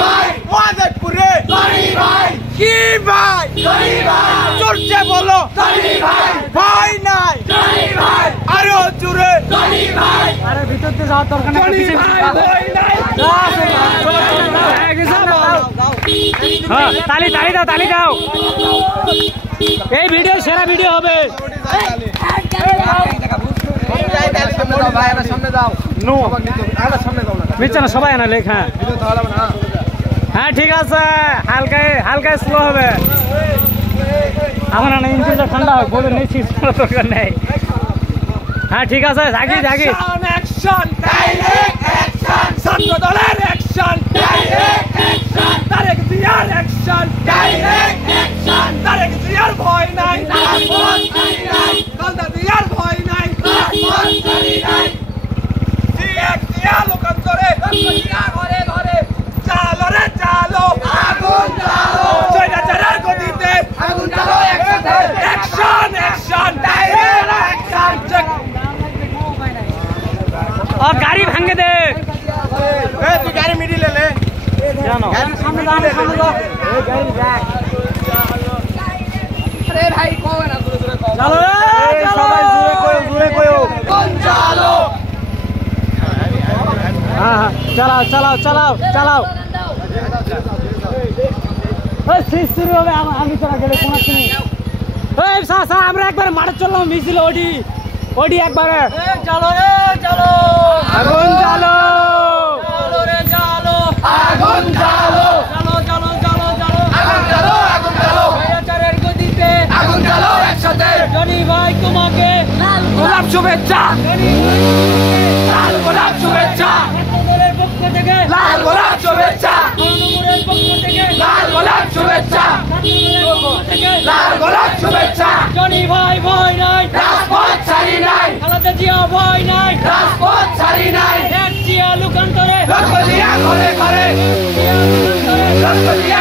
ভাই মাদারপুরে কি ভাই চলছে বলো ভাই নাই আরো জোরে আরে ভিতর দিয়ে যাওয়ার দরকার নেই তালি তালি দাও তালি দাও এই ভিডিও সেরা ভিডিও হবে সবাই আনা লেখ হ্যাঁ ঠিক আছে হালকা স্লো হবে আমার না ইঞ্জিনটা ঠান্ডা হবে বলে নিয়েছি দরকার নেই হ্যাঁ ঠিক আছে জাগি জাগি ছাত্র দলের অ্যাকশন তারেক জিয়ার অ্যাকশন তারেক জিয়ার ভয় নাই খালেদা জিয়ার ভয় নাই জিয়া লোকান্তরে ঘরে ঘরে চালো রে চালো আগুন চালো স্বৈরাচারের গতিতে আগুন চালো একসাথে অ্যাকশন অ্যাকশন और गाड़ी भांगे दे तू गाड़ी मिडिल ले गाड़ी सामने जाओ ए गाड़ी बैक अरे भाई कौन है दूर कौन चलो सबाई जुरे कोयो कौन चलो हां चलाओ चलाओ चलाओ चलाओ ओए शुरू হবে আমি চলা গেলে কোন আছে নি ওই সাসা আমরা একবার মার চললাম মিছিল ওডি একবারে চলো আগুন চালো চলো রে চালো আগুন চালো চলো চলো চলো চলো আগুন চালো স্বৈরাচারের গতিতে আগুন চালো একসাথে জনি ভাই তোমাকে লাল গোলাপ শুভেচ্ছা লাল গোলাপ শুভেচ্ছা ছাত্রদলের পক্ষ থেকে লাল গোলাপ শুভেচ্ছা তৃণমূলের পক্ষ থেকে লাল গোলাপ শুভেচ্ছা ছাত্রদলের পক্ষ থেকে লাল গোলাপ শুভেচ্ছা জনি ভাই ভয় নাই রাজপথ ছাড়ি নাই খালেদা জিয়া ভয় নাই রাজপথ ছাড়ি নাই এক জিয়া লোকান্তরে লক্ষ দিয়া ঘরে ঘরে জিয়া লোকান্তরে লক্ষ দিয়া